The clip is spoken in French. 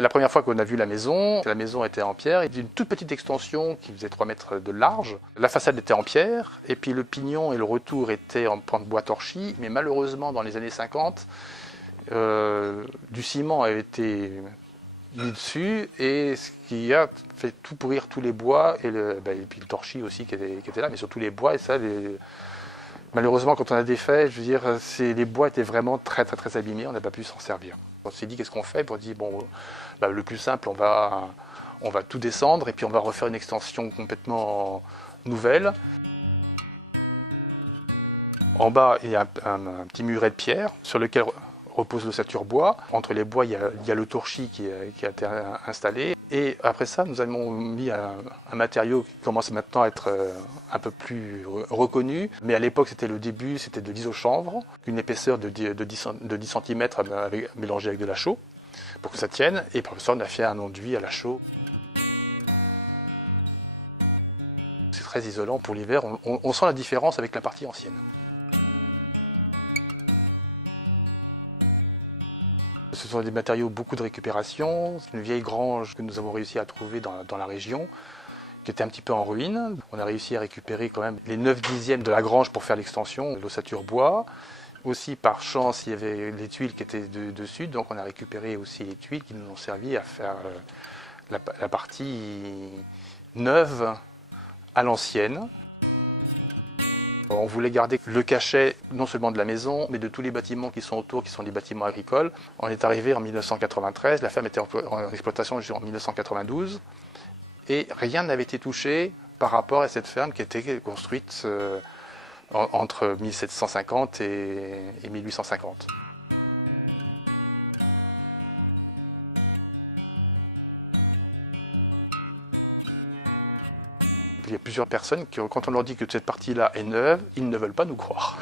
La première fois qu'on a vu la maison était en pierre, et d'une toute petite extension qui faisait 3 mètres de large. La façade était en pierre, et puis le pignon et le retour étaient en pan de bois torchis, mais malheureusement dans les années 50, du ciment avait été mis dessus, et ce qui a fait tout pourrir tous les bois, et puis le torchis aussi qui était là, mais surtout les bois, et ça, malheureusement, quand on a défait, je veux dire, les bois étaient vraiment très abîmés, on n'a pas pu s'en servir. On s'est dit, qu'est-ce qu'on fait? On dit, bon, le plus simple, on va tout descendre et puis on va refaire une extension complètement nouvelle. En bas, il y a un petit muret de pierre sur lequel repose l'ossature bois. Entre les bois, il y a le torchis qui a été installé. Et après ça, nous avons mis un matériau qui commence maintenant à être un peu plus reconnu. Mais à l'époque, c'était le début, c'était de l'isochanvre, une épaisseur de 10 cm mélangée avec de la chaux pour que ça tienne. Et par ça, on a fait un enduit à la chaux. C'est très isolant pour l'hiver. On sent la différence avec la partie ancienne. Ce sont des matériaux, beaucoup de récupération. C'est une vieille grange que nous avons réussi à trouver dans la région, qui était un petit peu en ruine. On a réussi à récupérer quand même les 9/10 de la grange pour faire l'extension, l'ossature bois. Aussi, par chance, il y avait les tuiles qui étaient dessus, donc on a récupéré aussi les tuiles qui nous ont servi à faire la partie neuve à l'ancienne. On voulait garder le cachet non seulement de la maison, mais de tous les bâtiments qui sont autour, qui sont des bâtiments agricoles. On est arrivé en 1993, la ferme était en exploitation en 1992, et rien n'avait été touché par rapport à cette ferme qui était construite entre 1750 et 1850. Il y a plusieurs personnes qui, quand on leur dit que cette partie-là est neuve, ils ne veulent pas nous croire.